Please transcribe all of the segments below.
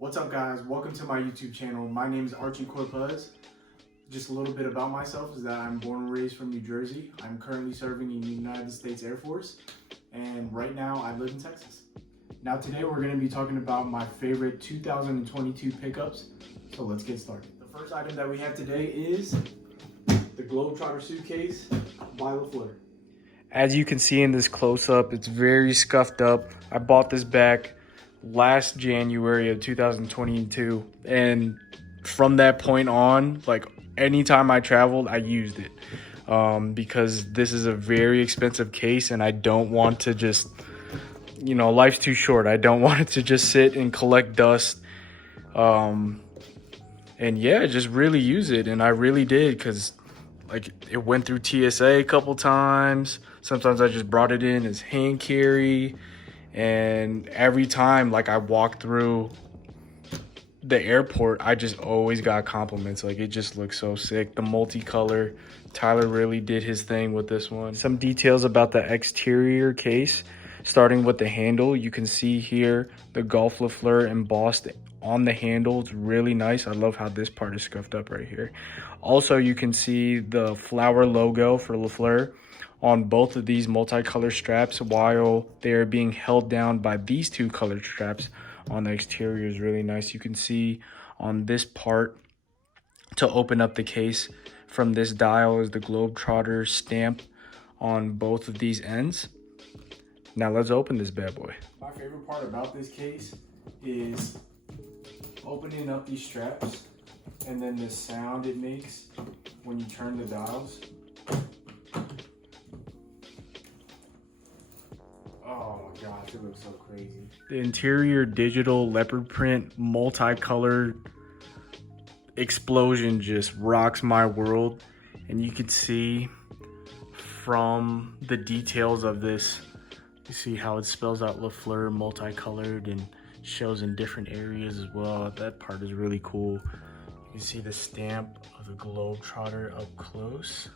What's up, guys? Welcome to my YouTube channel. My name is Corpuz. Just a little bit about myself is that I'm born and raised from New Jersey. I'm currently serving in the United States Air Force, and right now I live in Texas. Now today we're going to be talking about my favorite 2022 pickups, so let's get started. The first item that we have today is the Globetrotter Suitcase by LeFleur. As you can see in this close-up, it's very scuffed up. I bought this back last January of 2022, and from that point on, like anytime I traveled, I used it because this is a very expensive case, and I don't want to just, life's too short. I don't want it to just sit and collect dust. And yeah, just really use it, and I really did, because like it went through TSA a couple times. Sometimes I just brought it in as hand carry. And every time like I walked through the airport, I just always got compliments. Like, it just looks so sick. The multicolor, Tyler really did his thing with this one. Some details about the exterior case, starting with the handle. You can see here the Golf LeFleur embossed on the handle. It's really nice. I love how this part is scuffed up right here. Also, you can see the flower logo for LeFleur on both of these multicolor straps, while they are being held down by these two colored straps on the exterior is really nice. You can see on this part, to open up the case from this dial, is the Globetrotter stamp on both of these ends. Now let's open this bad boy. My favorite part about this case is opening up these straps and then the sound it makes when you turn the dials. Oh my gosh, it looks so crazy. The interior digital leopard print multicolored explosion just rocks my world. And you can see from the details of this, you see how it spells out LeFleur multicolored and shows in different areas as well. That part is really cool. You can see the stamp of the Globetrotter up close.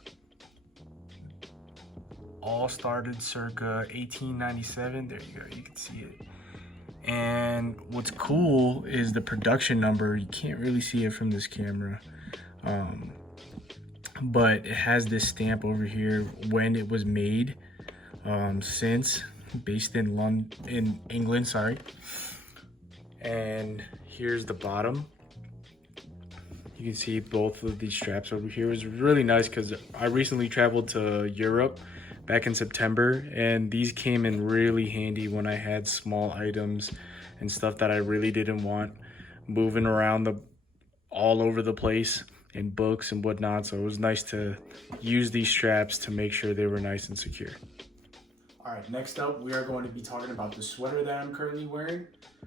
All started circa 1897. There you go, you can see it. And what's cool is the production number. You can't really see it from this camera, but it has this stamp over here when it was made, since based in England, sorry. And here's the bottom. You can see both of these straps over here. It was really nice because I recently traveled to Europe back in September, and these came in really handy when I had small items and stuff that I really didn't want moving around all over the place in books and whatnot. So it was nice to use these straps to make sure they were nice and secure. All right, next up, we are going to be talking about the sweater that I'm currently wearing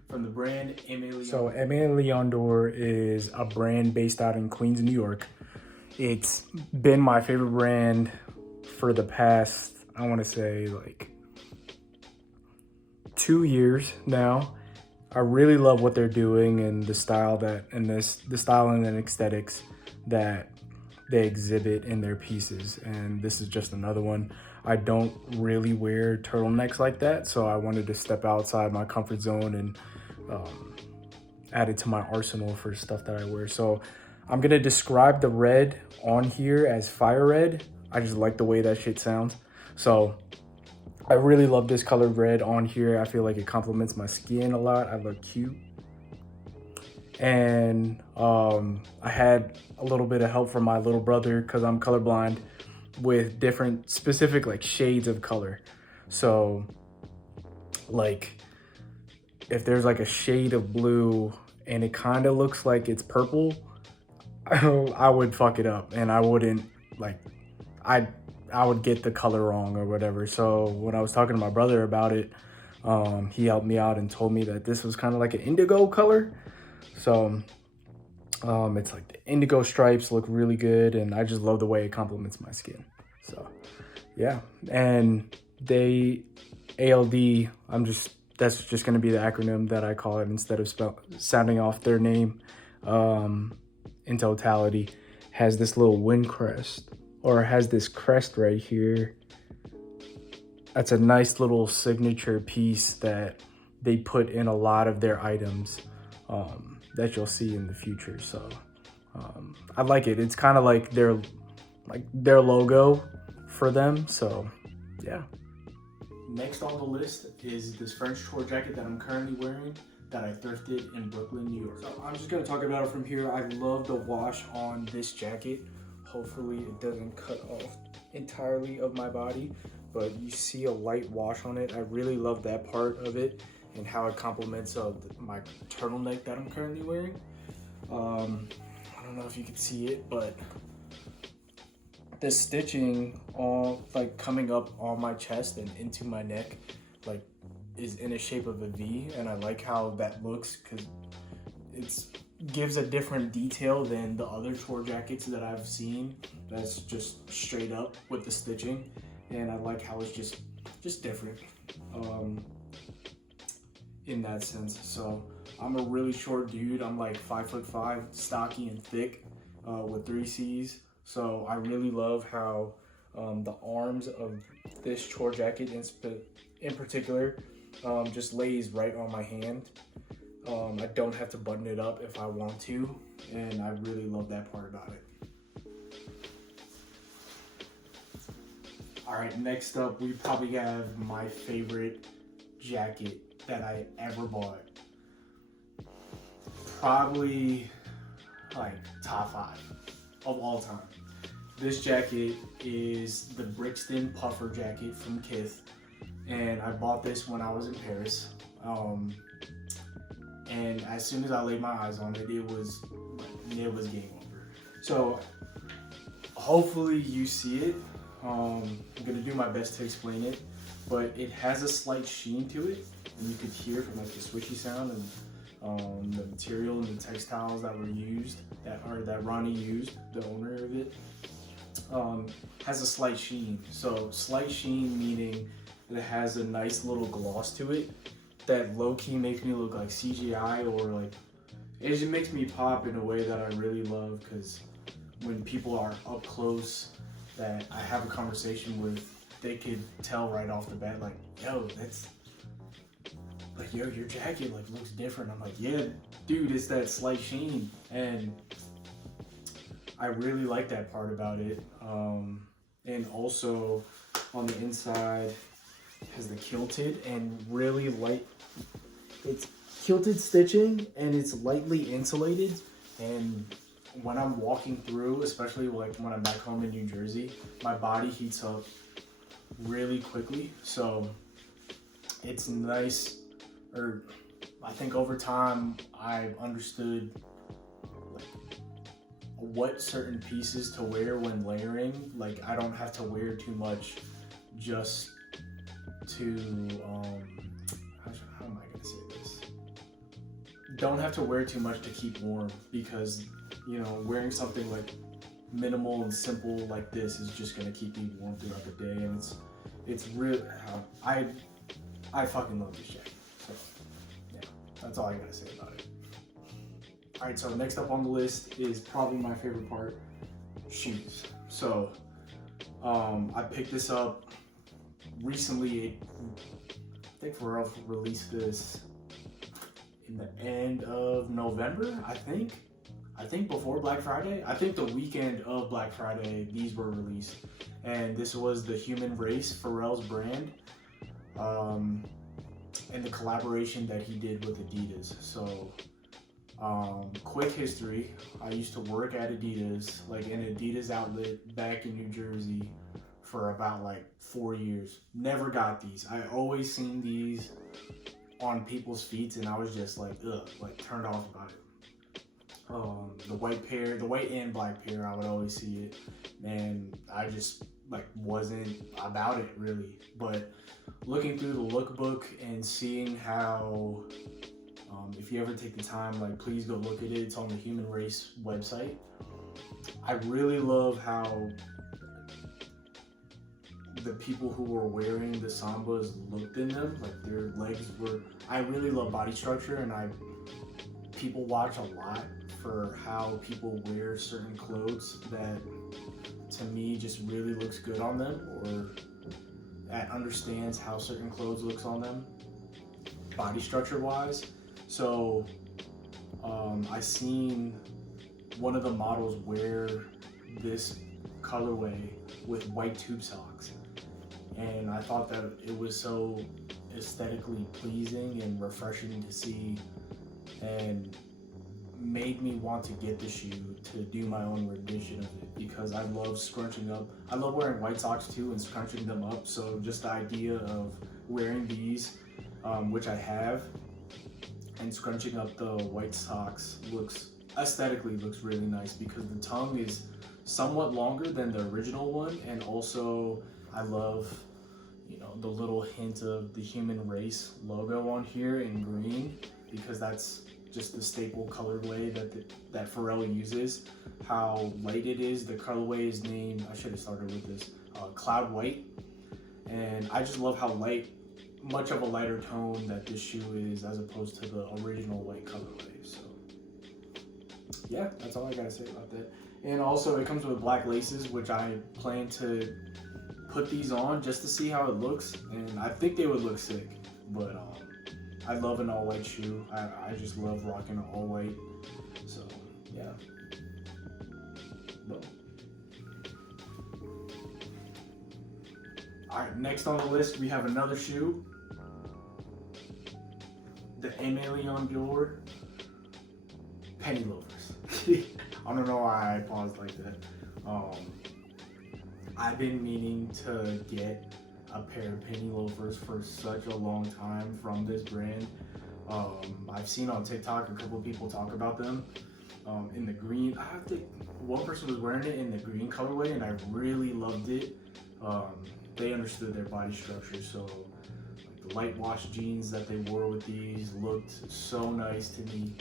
from the brand Aime. So Aime Dore is a brand based out in Queens, New York. It's been my favorite brand for the past, I want to say like 2 years now. I really love what they're doing and the style the style and the aesthetics that they exhibit in their pieces. And this is just another one. I don't really wear turtlenecks like that, so I wanted to step outside my comfort zone and add it to my arsenal for stuff that I wear. So I'm gonna describe the red on here as fire red. I just like the way that shit sounds. So I really love this colored red on here. I feel like it complements my skin a lot. I look cute. And I had a little bit of help from my little brother, because I'm colorblind, with different specific like shades of color. So like if there's like a shade of blue and it kind of looks like it's purple, I would fuck it up, and I wouldn't like, I would get the color wrong or whatever. So when I was talking to my brother about it, he helped me out and told me that this was kind of like an indigo color. So it's like the indigo stripes look really good, and I just love the way it complements my skin. So yeah, and they ALD, that's just gonna be the acronym that I call it instead of sounding off their name in totality. Has this little wind crest, or has this crest right here. That's a nice little signature piece that they put in a lot of their items. that you'll see in the future. So I like it. It's kind of like their logo for them. So yeah. Next on the list is this French Chore jacket that I'm currently wearing that I thrifted in Brooklyn, New York. So I'm just gonna talk about it from here. I love the wash on this jacket. Hopefully it doesn't cut off entirely of my body, but you see a light wash on it. I really love that part of it and how it complements my turtleneck that I'm currently wearing. I don't know if you can see it, but the stitching all like coming up on my chest and into my neck like is in a shape of a V, and I like how that looks because it gives a different detail than the other Chore jackets that I've seen that's just straight up with the stitching, and I like how it's just different in that sense. So I'm a really short dude. I'm like 5'5", stocky and thick with 3 C's. So I really love how the arms of this Chore jacket in particular just lays right on my hand. I don't have to button it up if I want to, and I really love that part about it. All right, next up we probably have my favorite jacket that I ever bought. Probably like top 5 of all time. This jacket is the Britton puffer jacket from Kith, and I bought this when I was in Paris. And as soon as I laid my eyes on it, it was game over. So hopefully you see it. I'm gonna do my best to explain it, but it has a slight sheen to it, and you could hear from like the swishy sound and the material and the textiles that were used, that Ronnie used, the owner of it. Has a slight sheen. So slight sheen meaning that it has a nice little gloss to it that low-key makes me look like CGI, or like it just makes me pop in a way that I really love, because when people are up close that I have a conversation with, they could tell right off the bat like, yo, that's like, yo, your jacket like looks different. I'm like, yeah, dude, it's that slight sheen, and I really like that part about it. And also on the inside has the kilted and really light, it's kilted stitching and it's lightly insulated. And when I'm walking through, especially like when I'm back home in New Jersey, my body heats up really quickly. So it's nice, or I think over time I've understood what certain pieces to wear when layering. Like I don't have to wear too much just to how am I gonna say this? Don't have to wear too much to keep warm, because you know, wearing something like minimal and simple like this is just gonna keep me warm throughout the day, and it's real. I fucking love this jacket. So yeah, that's all I gotta say about it. All right, so next up on the list is probably my favorite part, shoes. So I picked this up recently. I think Fleur released this in the end of November, I think before Black Friday. I think the weekend of Black Friday, these were released. And this was the Humanrace, Pharrell's brand, and the collaboration that he did with Adidas. So quick history, I used to work at Adidas, like an Adidas outlet back in New Jersey for about like 4 years. Never got these. I always seen these on people's feet and I was just like, ugh, like turned off about it. The white and black pair, I would always see it, and I just like wasn't about it really. But looking through the lookbook and seeing how, if you ever take the time, like please go look at it. It's on the Humanrace website. I really love how the people who were wearing the Sambas looked in them, like their legs were. I really love body structure, and people watch a lot for how people wear certain clothes that to me just really looks good on them, or that understands how certain clothes looks on them body structure wise. So I seen one of the models wear this colorway with white tube socks, and I thought that it was so aesthetically pleasing and refreshing to see, and made me want to get the shoe to do my own rendition of it, because I love scrunching up. I love wearing white socks too and scrunching them up, so just the idea of wearing these, which I have, and scrunching up the white socks aesthetically looks really nice, because the tongue is somewhat longer than the original one, and also I love, you know, the little hint of the Humanrace logo on here in green, because that's just the staple colorway that Pharrell uses. How light it is. The colorway is named, I should have started with this, Cloud White, and I just love how much of a lighter tone that this shoe is as opposed to the original white colorway. So yeah, that's all I gotta say about that. And also it comes with black laces, which I plan to put these on just to see how it looks, and I think they would look sick. But I love an all white shoe. I just love rocking an all white. So yeah. But all right, next on the list we have another shoe, the Aime Dore penny loafers. I don't know why I paused like that. I've been meaning to get a pair of penny loafers for such a long time from this brand. I've seen on TikTok a couple of people talk about them in the green. I think one person was wearing it in the green colorway, and I really loved it. They understood their body structure, so like the light wash jeans that they wore with these looked so nice to me.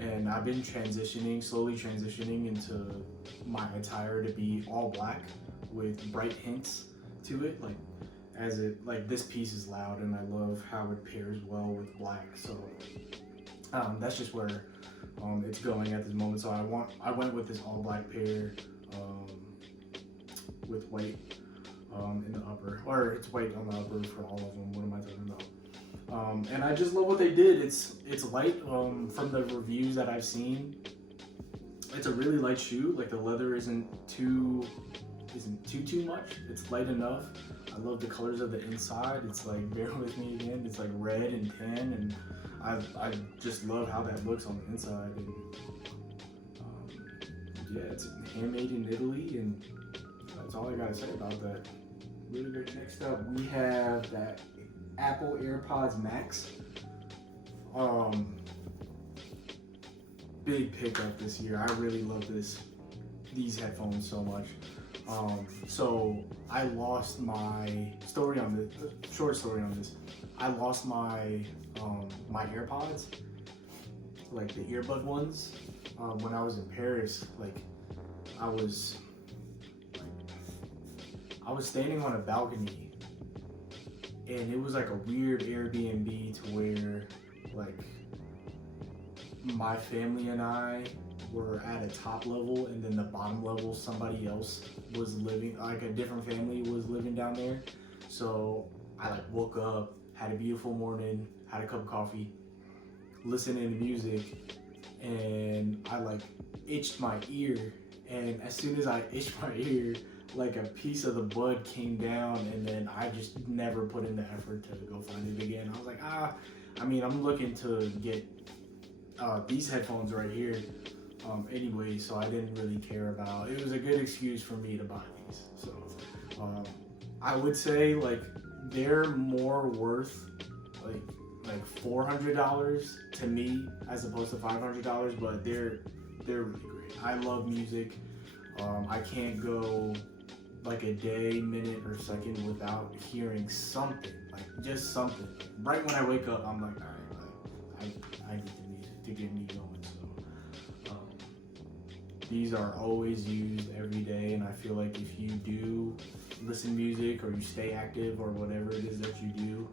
And I've been slowly transitioning into my attire to be all black with bright hints to it, like this piece is loud, and I love how it pairs well with black. So that's just where it's going at this moment. So I went with this all black pair with white in the upper, or it's white on the upper for all of them. What am I talking about? And I just love what they did. It's light. From the reviews that I've seen, it's a really light shoe. Like the leather isn't too much. It's light enough. I love the colors of the inside. It's like, bear with me again, it's like red and tan, and I just love how that looks on the inside. And yeah, it's handmade in Italy, and that's all I gotta say about that. Really good. Next up, we have that Apple AirPods Max. Big pickup this year. I really love these headphones so much. So I lost my short story on this. I lost my AirPods, like the earbud ones, when I was in Paris. Like I was standing on a balcony, and it was like a weird Airbnb to where like my family and I were at a top level, and then the bottom level somebody else was living, like a different family was living down there. So I like woke up, had a beautiful morning, had a cup of coffee, listening to music, and I like itched my ear, and as soon as I itched my ear, like a piece of the bud came down, and then I just never put in the effort to go find it again. I was like, I'm looking to get these headphones right here anyway, so I didn't really care about it. Was a good excuse for me to buy these. So I would say like they're more worth like $400 to me as opposed to $500, but they're really great. I love music. I can't go like a day, minute, or second without hearing something, like just something. Right when I wake up, I'm like, all right, I need the music to get me going. So these are always used every day, and I feel like if you do listen to music or you stay active or whatever it is that you do,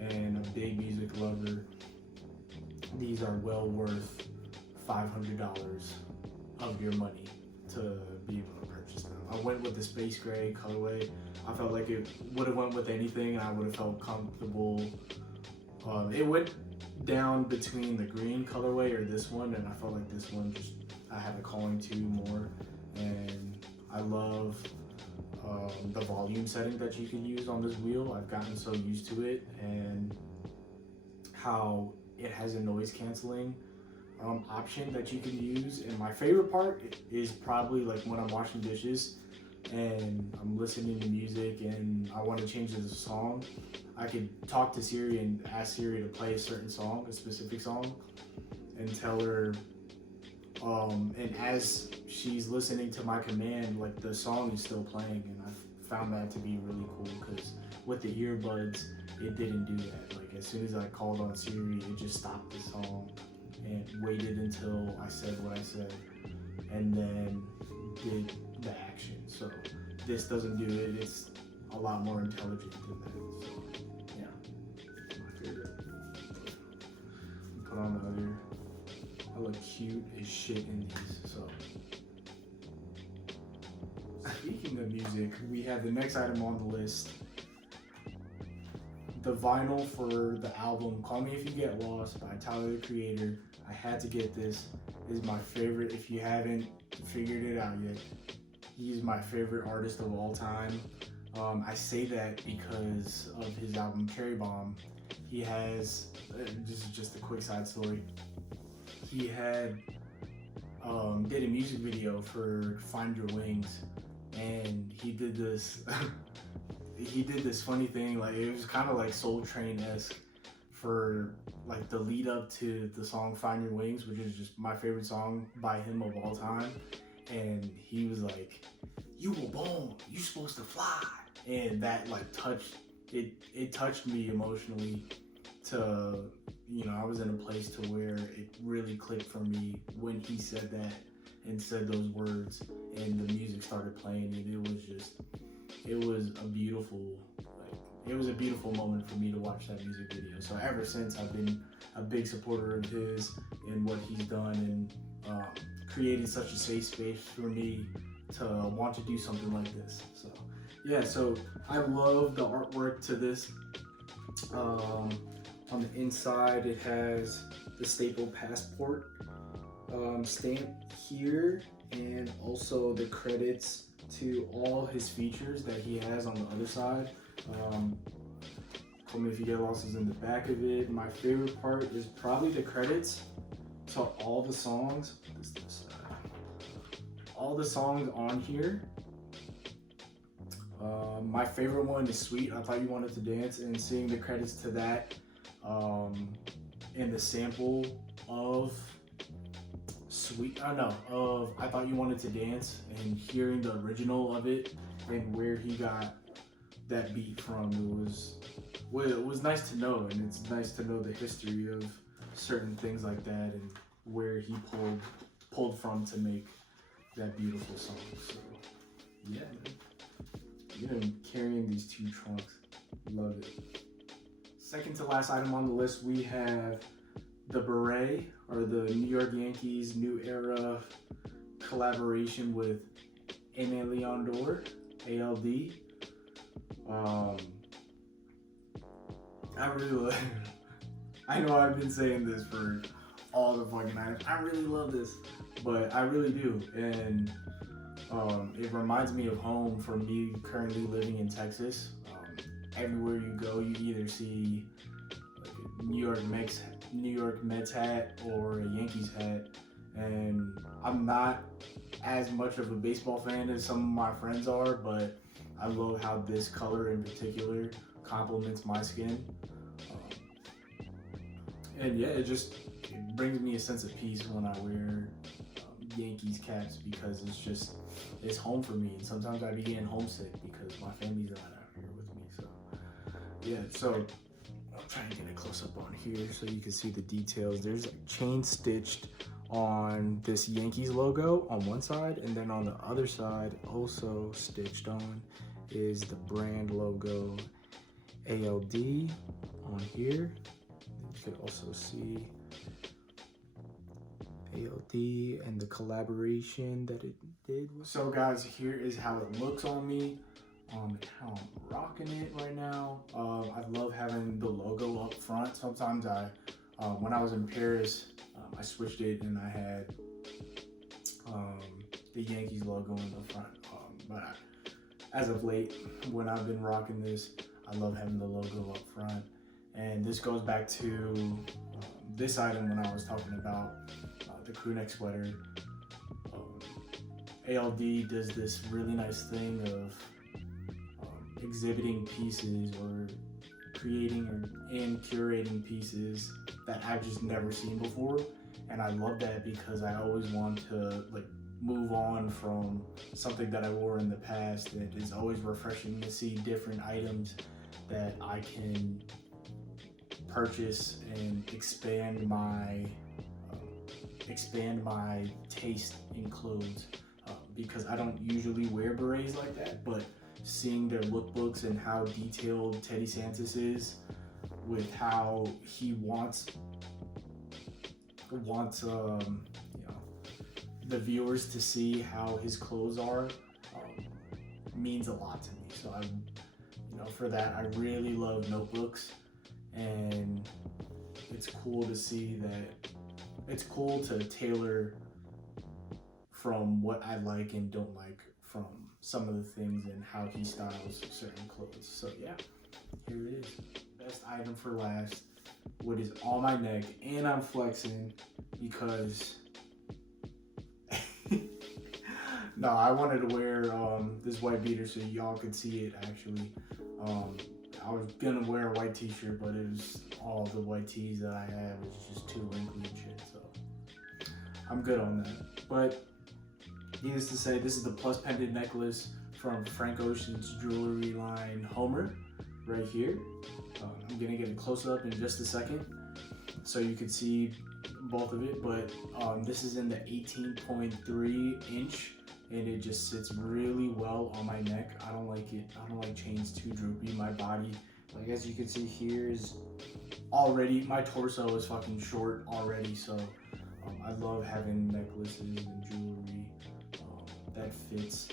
and a big music lover, these are well worth $500 of your money to be able to purchase them. I went with the space gray colorway. I felt like it would have went with anything, and I would have felt comfortable. down between the green colorway or this one, and I felt like this one just I had a calling to more. And I love the volume setting that you can use on this wheel. I've gotten so used to it, and how it has a noise canceling option that you can use. And my favorite part is probably like when I'm washing dishes and I'm listening to music and I want to change the song. I could talk to Siri and ask Siri to play a certain song, a specific song, and tell her, and as she's listening to my command, like the song is still playing. And I found that to be really cool, because with the earbuds, it didn't do that. Like as soon as I called on Siri, it just stopped the song and waited until I said what I said, and then did the action. So this doesn't do it. It's a lot more intelligent than that. So yeah, my favorite. Put on the other. I look cute as shit in these. So speaking of music, we have the next item on the list. The vinyl for the album Call Me If You Get Lost by Tyler the Creator. I had to get this. This is my favorite. If you haven't figured it out yet, he's my favorite artist of all time. I say that because of his album Cherry Bomb. He has, this is just a quick side story. He had did a music video for Find Your Wings, and he did this he did this funny thing. Like it was kind of like Soul Train-esque for like the lead up to the song Find Your Wings, which is just my favorite song by him of all time. And he was like, "You were born, you supposed to fly," and that like touched it touched me emotionally. To, you know, I was in a place to where it really clicked for me when he said that and said those words, and the music started playing, and it was a beautiful, like, it was a beautiful moment for me to watch that music video. So ever since, I've been a big supporter of his and what he's done, and created such a safe space for me to want to do something like this. So yeah, so I love the artwork to this. On the inside, it has the staple passport stamp here, and also the credits to all his features that he has on the other side. Call Me If You Get Lost is in the back of it. My favorite part is probably the credits to all the songs. What is this? All the songs on here. My favorite one is Sweet, I Thought You Wanted to Dance, and seeing the credits to that and the sample of Sweet, of I Thought You Wanted to Dance, and hearing the original of it and where he got that beat from, it was nice to know. And it's nice to know the history of certain things like that and where he pulled from to make that beautiful song. So yeah, man. You know, carrying these two trunks, love it. Second to last item on the list, we have the Beret, or the New York Yankees New Era collaboration with Aime Dore, ALD. I really love, I know I've been saying this for all the fucking items. I really love this, but I really do. And it reminds me of home for me currently living in Texas. Everywhere you go, you either see like a New York Mets hat or a Yankees hat. And I'm not as much of a baseball fan as some of my friends are, but I love how this color in particular complements my skin. And yeah, it brings me a sense of peace when I wear Yankees caps, because it's home for me. And sometimes I be getting homesick because my family's not out here with me. So yeah, so I'm trying to get a close up on here so you can see the details. There's like chain stitched on this Yankees logo on one side, and then on the other side, also stitched on, is the brand logo ALD on here. You can also see ALD and the collaboration that it did. So guys, here is how it looks on me, and how I'm rocking it right now. I love having the logo up front. Sometimes I When I was in Paris, I switched it and I had the Yankees logo in the front. But as of late, when I've been rocking this, I love having the logo up front. And this goes back to this item when I was talking about the crew neck sweater. ALD does this really nice thing of exhibiting pieces or creating and curating pieces that I've just never seen before. And I love that because I always want to like move on from something that I wore in the past. And it's always refreshing to see different items that I can purchase and expand my taste in clothes, because I don't usually wear berets like that, but seeing their lookbooks and how detailed Teddy Santis is with how he wants you know, the viewers to see how his clothes are, means a lot to me. So I, you know, for that, I really love notebooks, and it's cool to see that. It's cool to tailor from what I like and don't like from some of the things and how he styles certain clothes. So yeah, here it is. Best item for last, what is on my neck, and I'm flexing because no, I wanted to wear this white beater so y'all could see it actually. I was gonna wear a white t-shirt, but it was all the white tees that I had was just too wrinkly and shit, so I'm good on that. But needless to say, this is the plus pendant necklace from Frank Ocean's jewelry line Homer, right here. I'm gonna get a close up in just a second so you can see both of it, but this is in the 18.3 inch, and it just sits really well on my neck. I don't like it. I don't like chains too droopy. My body, like as you can see here, is already, my torso is fucking short already, so I love having necklaces and jewelry that fits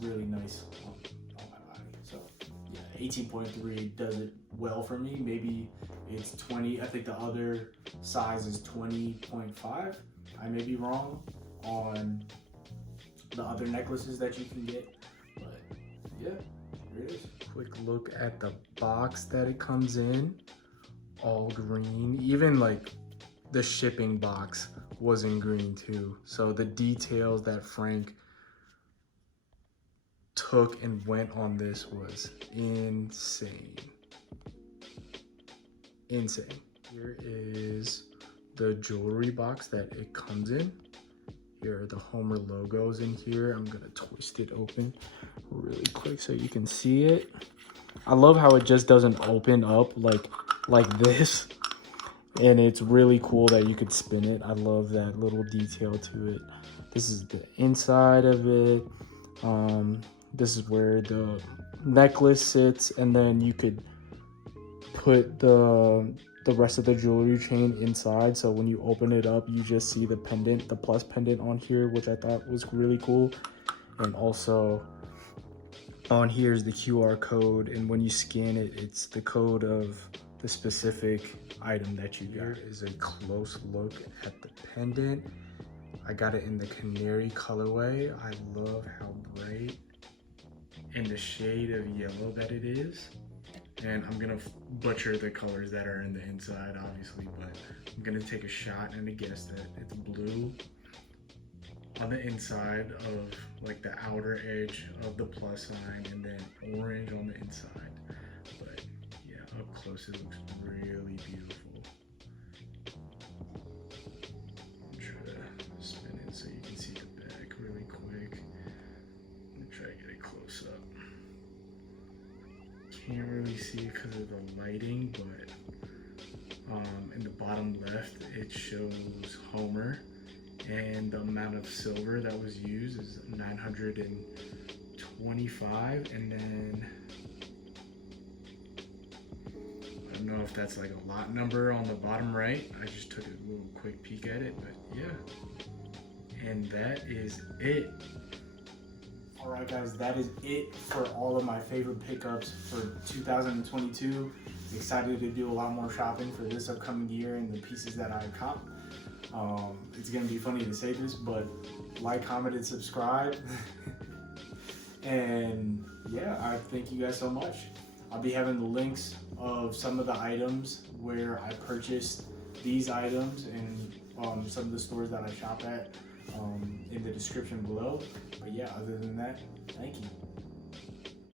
really nice on my body. So yeah, 18.3 does it well for me. Maybe it's 20. I think the other size is 20.5. I may be wrong on the other necklaces that you can get, but yeah, here it is. Quick look at the box that it comes in, all green. Even like the shipping box was in green too. So the details that Frank took and went on this was insane. Insane. Here is the jewelry box that it comes in. Here are the Homer logos in here. I'm gonna twist it open really quick so you can see it. I love how it just doesn't open up like this. And it's really cool that you could spin it. I love that little detail to it. This is the inside of it. This is where the necklace sits, and then you could put the rest of the jewelry chain inside. So when you open it up, you just see the pendant, the plus pendant on here, which I thought was really cool. And also on here is the QR code, and when you scan it, it's the code of the specific item that you got. Here is a close look at the pendant. I got it in the Canary colorway. I love how bright and the shade of yellow that it is. And I'm gonna butcher the colors that are in the inside, obviously, but I'm gonna take a shot and a guess that it's blue on the inside of like the outer edge of the plus sign, and then orange on the inside. But yeah, up close it looks really beautiful. I'll try to spin it so you can see the back really quick. I'm gonna try to get it close up. Can't really see it because of the lighting, but in the bottom left it shows Homer, and the amount of silver that was used is 925, and then I don't know if that's like a lot number on the bottom right. I just took a little quick peek at it, but yeah, and that is it. Alright guys, that is it for all of my favorite pickups for 2022. excited to do a lot more shopping for this upcoming year and the pieces that I cop. It's gonna be funny to say this, but like, comment, and subscribe. And yeah, I thank you guys so much. I'll be having the links of some of the items where I purchased these items and some of the stores that I shop at in the description below. But yeah, other than that, thank you.